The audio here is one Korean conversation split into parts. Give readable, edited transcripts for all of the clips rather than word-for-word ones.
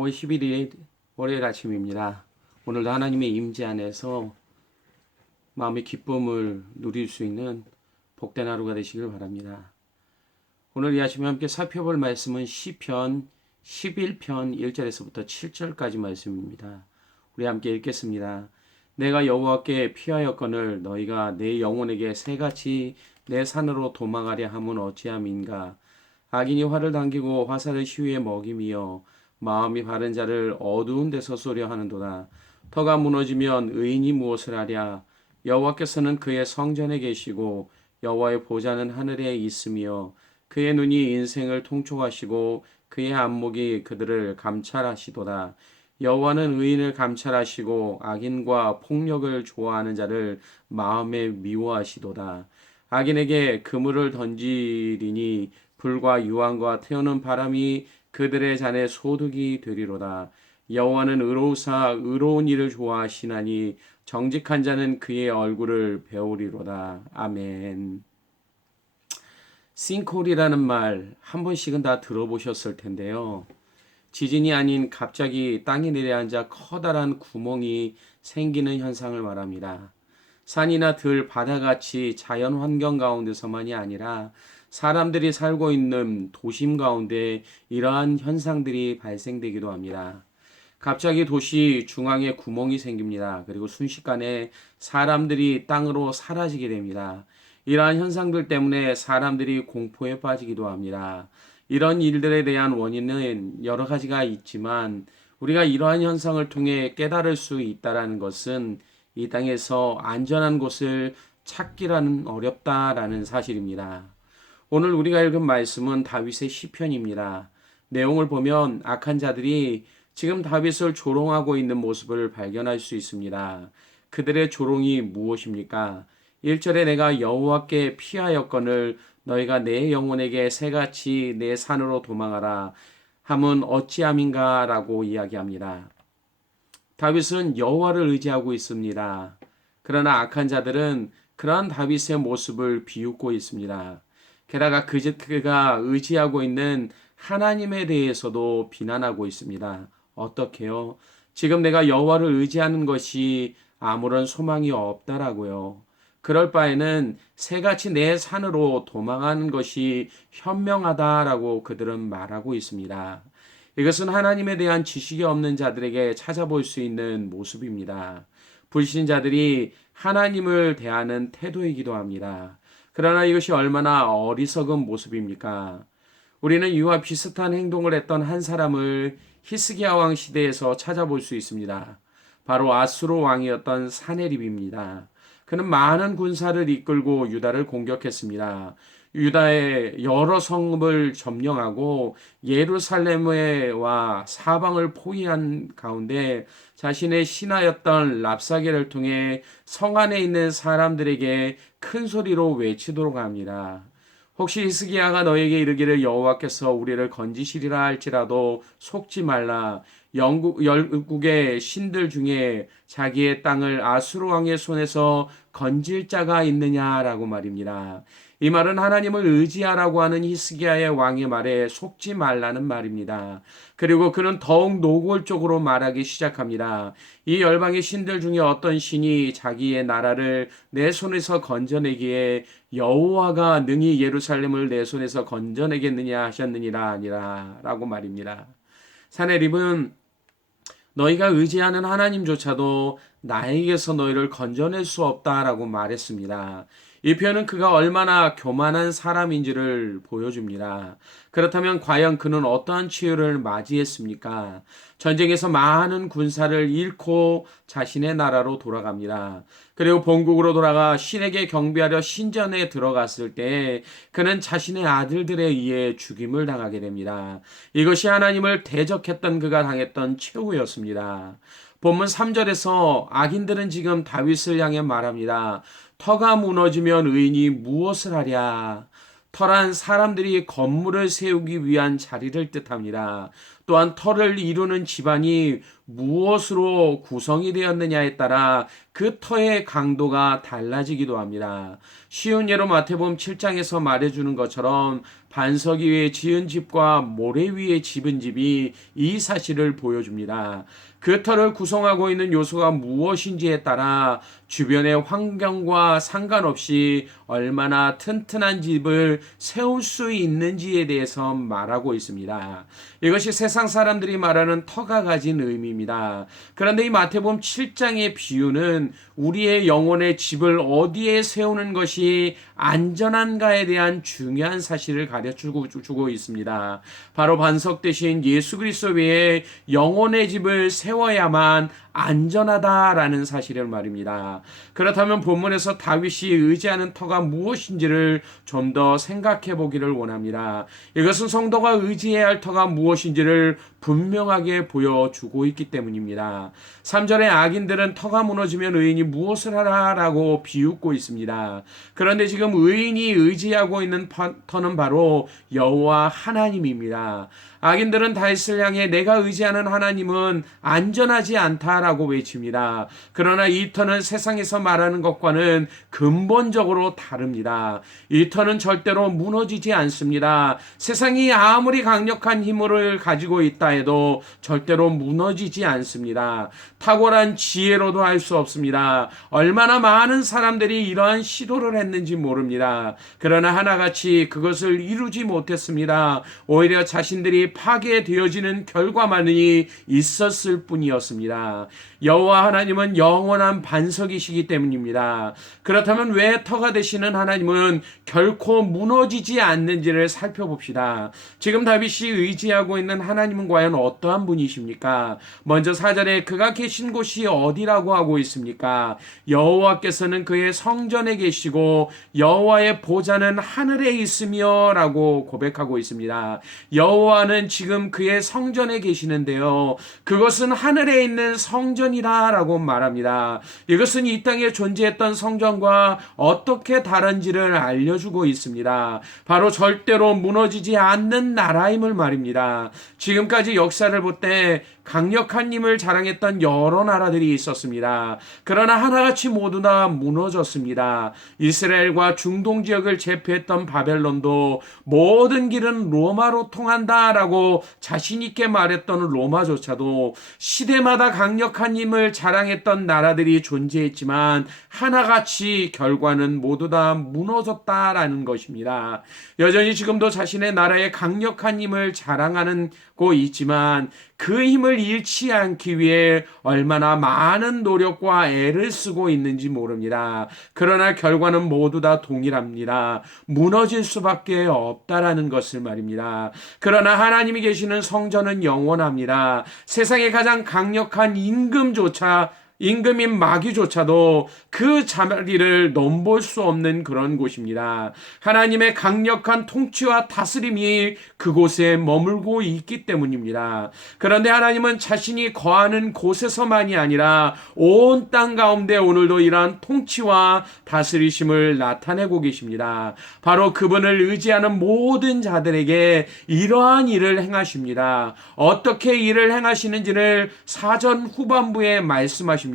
5월 11일 월요일 아침입니다. 오늘도 하나님의 임재 안에서 마음의 기쁨을 누릴 수 있는 복된 하루가 되시길 바랍니다. 오늘 이 아침에 함께 살펴볼 말씀은 시편 11편 1절에서부터 7절까지 말씀입니다. 우리 함께 읽겠습니다. 내가 여호와께 피하였거늘 너희가 내 영혼에게 새같이 내 산으로 도망하려 함은 어찌함인가. 악인이 활을 당기고 화살을 시위에 먹임이여 마음이 바른 자를 어두운 데서 쏘려 하는도다. 터가 무너지면 의인이 무엇을 하랴. 여호와께서는 그의 성전에 계시고 여호와의 보좌는 하늘에 있으며 그의 눈이 인생을 통촉하시고 그의 안목이 그들을 감찰하시도다. 여호와는 의인을 감찰하시고 악인과 폭력을 좋아하는 자를 마음에 미워하시도다. 악인에게 그물을 던지리니 불과 유황과 태우는 바람이 그들의 잔에 소득이 되리로다. 여호와는 의로우사 의로운 일을 좋아하시나니 정직한 자는 그의 얼굴을 배우리로다. 아멘. 싱크홀이라는 말 한 번씩은 다 들어보셨을 텐데요. 지진이 아닌 갑자기 땅이 내려앉아 커다란 구멍이 생기는 현상을 말합니다. 산이나 들, 바다같이 자연 환경 가운데서만이 아니라 사람들이 살고 있는 도심 가운데 이러한 현상들이 발생되기도 합니다. 갑자기 도시 중앙에 구멍이 생깁니다. 그리고 순식간에 사람들이 땅으로 사라지게 됩니다. 이러한 현상들 때문에 사람들이 공포에 빠지기도 합니다. 이런 일들에 대한 원인은 여러 가지가 있지만 우리가 이러한 현상을 통해 깨달을 수 있다는 것은 이 땅에서 안전한 곳을 찾기라는 어렵다라는 사실입니다. 오늘 우리가 읽은 말씀은 다윗의 시편입니다. 내용을 보면 악한 자들이 지금 다윗을 조롱하고 있는 모습을 발견할 수 있습니다. 그들의 조롱이 무엇입니까? 1절에 내가 여호와께 피하였거늘 너희가 내 영혼에게 새같이 내 산으로 도망하라 함은 어찌함인가 라고 이야기합니다. 다윗은 여호와를 의지하고 있습니다. 그러나 악한 자들은 그러한 다윗의 모습을 비웃고 있습니다. 게다가 그가 의지하고 있는 하나님에 대해서도 비난하고 있습니다. 어떻게요? 지금 내가 여호와를 의지하는 것이 아무런 소망이 없다라고요. 그럴 바에는 새같이 내 산으로 도망하는 것이 현명하다라고 그들은 말하고 있습니다. 이것은 하나님에 대한 지식이 없는 자들에게 찾아볼 수 있는 모습입니다. 불신자들이 하나님을 대하는 태도이기도 합니다. 그러나 이것이 얼마나 어리석은 모습입니까? 우리는 이와 비슷한 행동을 했던 한 사람을 히스기야 왕 시대에서 찾아볼 수 있습니다. 바로 아수르 왕이었던 사네립입니다. 그는 많은 군사를 이끌고 유다를 공격했습니다. 유다의 여러 성읍을 점령하고 예루살렘과 사방을 포위한 가운데 자신의 신하였던 랍사게를 통해 성 안에 있는 사람들에게 큰 소리로 외치도록 합니다. 혹시 히스기야가 너에게 이르기를 여호와께서 우리를 건지시리라 할지라도 속지 말라. 열국의 신들 중에 자기의 땅을 아수르 왕의 손에서 건질 자가 있느냐라고 말입니다. 이 말은 하나님을 의지하라고 하는 히스기야의 왕의 말에 속지 말라는 말입니다. 그리고 그는 더욱 노골적으로 말하기 시작합니다. 이 열방의 신들 중에 어떤 신이 자기의 나라를 내 손에서 건져내기에 여호와가 능히 예루살렘을 내 손에서 건져내겠느냐 하셨느니라 아니라 라고 말입니다. 사네립은 너희가 의지하는 하나님조차도 나에게서 너희를 건져낼 수 없다라고 말했습니다. 이 표현은 그가 얼마나 교만한 사람인지를 보여줍니다. 그렇다면 과연 그는 어떠한 치유를 맞이했습니까? 전쟁에서 많은 군사를 잃고 자신의 나라로 돌아갑니다. 그리고 본국으로 돌아가 신에게 경배하려 신전에 들어갔을 때 그는 자신의 아들들에 의해 죽임을 당하게 됩니다. 이것이 하나님을 대적했던 그가 당했던 최후였습니다. 본문 3절에서 악인들은 지금 다윗을 향해 말합니다. 터가 무너지면 의인이 무엇을 하랴? 터란 사람들이 건물을 세우기 위한 자리를 뜻합니다. 또한 터를 이루는 집안이 무엇으로 구성이 되었느냐에 따라 그 터의 강도가 달라지기도 합니다. 쉬운 예로 마태복음 7장에서 말해주는 것처럼 반석 위에 지은 집과 모래 위에 집은 집이 이 사실을 보여줍니다. 그 터를 구성하고 있는 요소가 무엇인지에 따라 주변의 환경과 상관없이 얼마나 튼튼한 집을 세울 수 있는지에 대해서 말하고 있습니다. 이것이 세상 사람들이 말하는 터가 가진 의미입니다. 그런데 이 마태복음 7장의 비유는 우리의 영혼의 집을 어디에 세우는 것이 안전한가에 대한 중요한 사실을 가르쳐주고 있습니다. 바로 반석 대신 예수 그리스도 외에 영혼의 집을 세워야만 안전하다라는 사실을 말입니다. 그렇다면 본문에서 다윗이 의지하는 터가 무엇인지를 좀 더 생각해 보기를 원합니다. 이것은 성도가 의지해야 할 터가 무엇인지를 분명하게 보여주고 있기 때문입니다. 3절에 악인들은 터가 무너지면 의인이 무엇을 하라라고 비웃고 있습니다. 그런데 지금 의인이 의지하고 있는 터는 바로 여호와 하나님입니다. 악인들은 다윗을 향해 내가 의지하는 하나님은 안전하지 않다라고 외칩니다. 그러나 이 터는 세상에서 말하는 것과는 근본적으로 다릅니다. 이 터는 절대로 무너지지 않습니다. 세상이 아무리 강력한 힘을 가지고 있다 해도 절대로 무너지지 않습니다. 탁월한 지혜로도 할 수 없습니다. 얼마나 많은 사람들이 이러한 시도를 했는지 모릅니다. 그러나 하나같이 그것을 이루지 못했습니다. 오히려 자신들이 파괴되어지는 결과만이 있었을 뿐이었습니다. 여호와 하나님은 영원한 반석이시기 때문입니다. 그렇다면 왜 터가 되시는 하나님은 결코 무너지지 않는지를 살펴봅시다. 지금 다윗이 의지하고 있는 하나님은 과연 어떠한 분이십니까? 먼저 4절에 그가 계신 곳이 어디라고 하고 있습니까? 여호와께서는 그의 성전에 계시고 여호와의 보좌는 하늘에 있으며 라고 고백하고 있습니다. 여호와는 지금 그의 성전에 계시는데요. 그것은 하늘에 있는 성전이라 라고 말합니다. 이것은 이 땅에 존재했던 성전과 어떻게 다른지를 알려주고 있습니다. 바로 절대로 무너지지 않는 나라임을 말입니다. 지금까지 역사를 볼 때 강력한 힘을 자랑했던 여러 나라들이 있었습니다. 그러나 하나같이 모두 다 무너졌습니다. 이스라엘과 중동 지역을 제패했던 바벨론도 모든 길은 로마로 통한다라고 자신 있게 말했던 로마조차도 시대마다 강력한 힘을 자랑했던 나라들이 존재했지만 하나같이 결과는 모두 다 무너졌다라는 것입니다. 여전히 지금도 자신의 나라의 강력한 힘을 자랑하고 있지만 그 힘을 잃지 않기 위해 얼마나 많은 노력과 애를 쓰고 있는지 모릅니다. 그러나 결과는 모두 다 동일합니다. 무너질 수밖에 없다라는 것을 말입니다. 그러나 하나님이 계시는 성전은 영원합니다. 세상의 가장 강력한 임금인 마귀조차도 그 자리를 넘볼 수 없는 그런 곳입니다. 하나님의 강력한 통치와 다스림이 그곳에 머물고 있기 때문입니다. 그런데 하나님은 자신이 거하는 곳에서만이 아니라 온 땅 가운데 오늘도 이러한 통치와 다스리심을 나타내고 계십니다. 바로 그분을 의지하는 모든 자들에게 이러한 일을 행하십니다. 어떻게 일을 행하시는지를 사전 후반부에 말씀하십니다.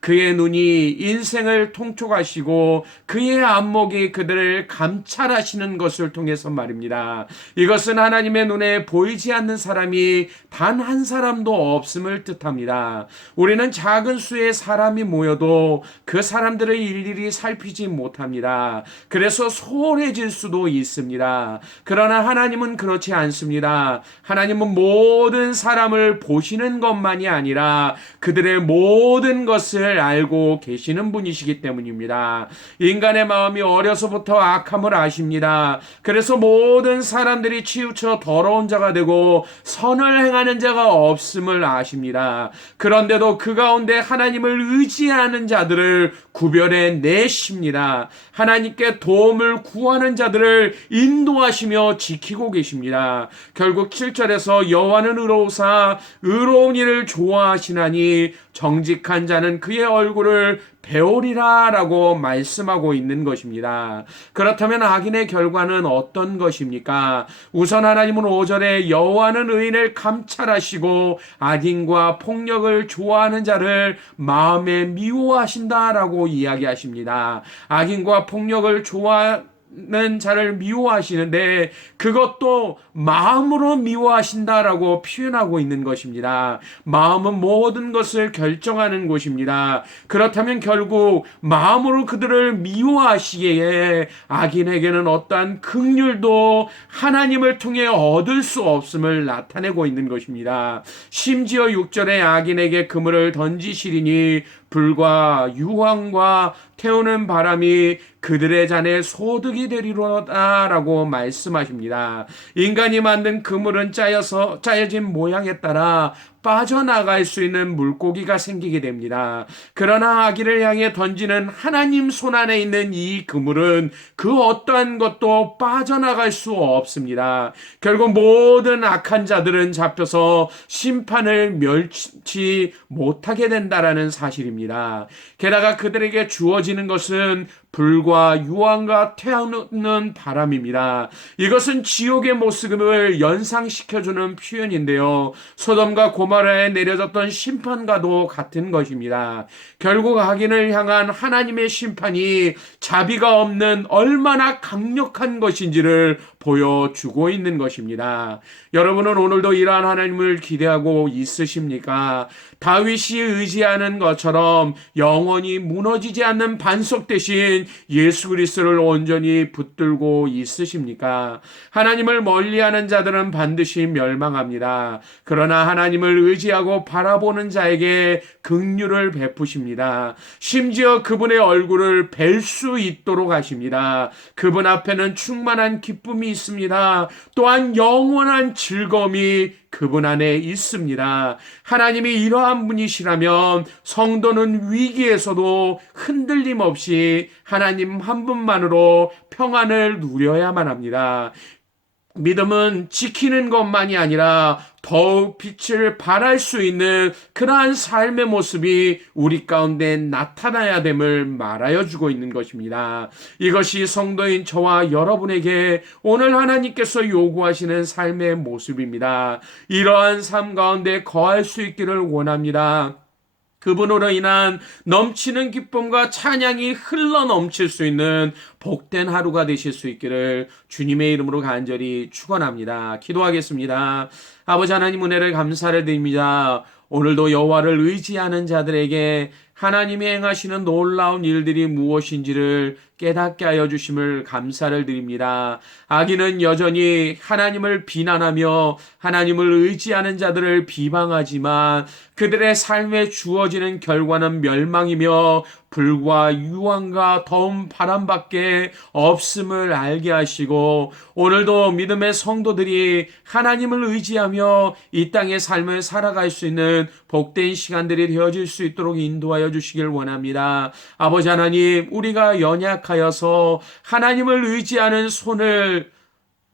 그의 눈이 인생을 통촉하시고 그의 안목이 그들을 감찰하시는 것을 통해서 말입니다. 이것은 하나님의 눈에 보이지 않는 사람이 단 한 사람도 없음을 뜻합니다. 우리는 작은 수의 사람이 모여도 그 사람들을 일일이 살피지 못합니다. 그래서 소홀해질 수도 있습니다. 그러나 하나님은 그렇지 않습니다. 하나님은 모든 사람을 보시는 것만이 아니라 그들의 모든 것을 알고 계시는 분이시기 때문입니다. 인간의 마음이 어려서부터 악함을 아십니다. 그래서 모든 사람들이 치우쳐 더러운 자가 되고 선을 행하는 자가 없음을 아십니다. 그런데도 그 가운데 하나님을 의지하는 자들을 구별해 내십니다. 하나님께 도움을 구하는 자들을 인도하시며 지키고 계십니다. 결국 7절에서 여호와는 의로우사 의로운 일을 좋아하시나니 정직한 자는 그의 얼굴을 배우리라 라고 말씀하고 있는 것입니다. 그렇다면 악인의 결과는 어떤 것입니까? 우선 하나님은 5절에 여호와는 의인을 감찰하시고 악인과 폭력을 좋아하는 자를 마음에 미워하신다라고 이야기하십니다. 악인과 폭력을 좋아하는 자를 미워하시는데 그것도 마음으로 미워하신다라고 표현하고 있는 것입니다. 마음은 모든 것을 결정하는 곳입니다. 그렇다면 결국 마음으로 그들을 미워하시기에 악인에게는 어떠한 긍휼도 하나님을 통해 얻을 수 없음을 나타내고 있는 것입니다. 심지어 6절에 악인에게 그물을 던지시리니 불과 유황과 태우는 바람이 그들의 잔에 소득이 되리로다라고 말씀하십니다. 인간이 만든 그물은 짜여진 모양에 따라 빠져나갈 수 있는 물고기가 생기게 됩니다. 그러나 아기를 향해 던지는 하나님 손안에 있는 이 그물은 그 어떠한 것도 빠져나갈 수 없습니다. 결국 모든 악한 자들은 잡혀서 심판을 멸치 못하게 된다라는 사실입니다. 게다가 그들에게 주어지는 것은 불과 유황과 태우는 바람입니다. 이것은 지옥의 모습을 연상시켜주는 표현인데요. 소돔과 고모라에 내려졌던 심판과도 같은 것입니다. 결국 악인을 향한 하나님의 심판이 자비가 없는 얼마나 강력한 것인지를 보여주고 있는 것입니다. 여러분은 오늘도 이러한 하나님을 기대하고 있으십니까? 다윗이 의지하는 것처럼 영원히 무너지지 않는 반석 대신 예수 그리스도를 온전히 붙들고 있으십니까? 하나님을 멀리하는 자들은 반드시 멸망합니다. 그러나 하나님을 의지하고 바라보는 자에게 긍휼을 베푸십니다. 심지어 그분의 얼굴을 뵐 수 있도록 하십니다. 그분 앞에는 충만한 기쁨이 있습니다. 또한 영원한 즐거움이 그분 안에 있습니다. 하나님이 이러한 분이시라면 성도는 위기에서도 흔들림 없이 하나님 한 분만으로 평안을 누려야만 합니다. 믿음은 지키는 것만이 아니라 더욱 빛을 발할 수 있는 그러한 삶의 모습이 우리 가운데 나타나야 됨을 말하여 주고 있는 것입니다. 이것이 성도인 저와 여러분에게 오늘 하나님께서 요구하시는 삶의 모습입니다. 이러한 삶 가운데 거할 수 있기를 원합니다. 그분으로 인한 넘치는 기쁨과 찬양이 흘러 넘칠 수 있는 복된 하루가 되실 수 있기를 주님의 이름으로 간절히 축원합니다. 기도하겠습니다. 아버지 하나님 은혜를 감사를 드립니다. 오늘도 여호와를 의지하는 자들에게 하나님이 행하시는 놀라운 일들이 무엇인지를 깨닫게 하여 주심을 감사를 드립니다. 악인은 여전히 하나님을 비난하며 하나님을 의지하는 자들을 비방하지만 그들의 삶에 주어지는 결과는 멸망이며 불과 유황과 더운 바람밖에 없음을 알게 하시고 오늘도 믿음의 성도들이 하나님을 의지하며 이 땅의 삶을 살아갈 수 있는 복된 시간들이 되어질 수 있도록 인도하여 주시길 원합니다. 아버지 하나님, 우리가 연약하여서 하나님을 의지하는 손을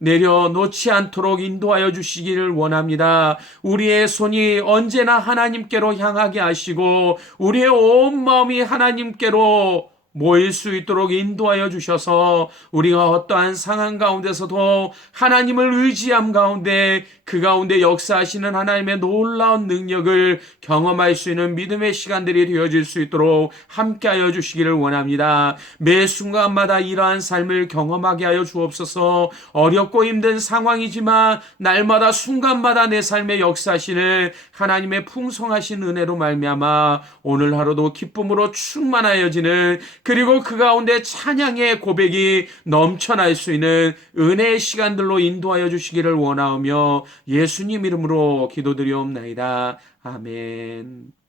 내려놓지 않도록 인도하여 주시기를 원합니다. 우리의 손이 언제나 하나님께로 향하게 하시고 우리의 온 마음이 하나님께로 모일 수 있도록 인도하여 주셔서 우리가 어떠한 상황 가운데서도 하나님을 의지함 가운데 그 가운데 역사하시는 하나님의 놀라운 능력을 경험할 수 있는 믿음의 시간들이 되어질 수 있도록 함께하여 주시기를 원합니다. 매 순간마다 이러한 삶을 경험하게 하여 주옵소서. 어렵고 힘든 상황이지만 날마다 순간마다 내 삶에 역사하시는 하나님의 풍성하신 은혜로 말미암아 오늘 하루도 기쁨으로 충만하여지는 그리고 그 가운데 찬양의 고백이 넘쳐날 수 있는 은혜의 시간들로 인도하여 주시기를 원하오며 예수님 이름으로 기도드리옵나이다. 아멘.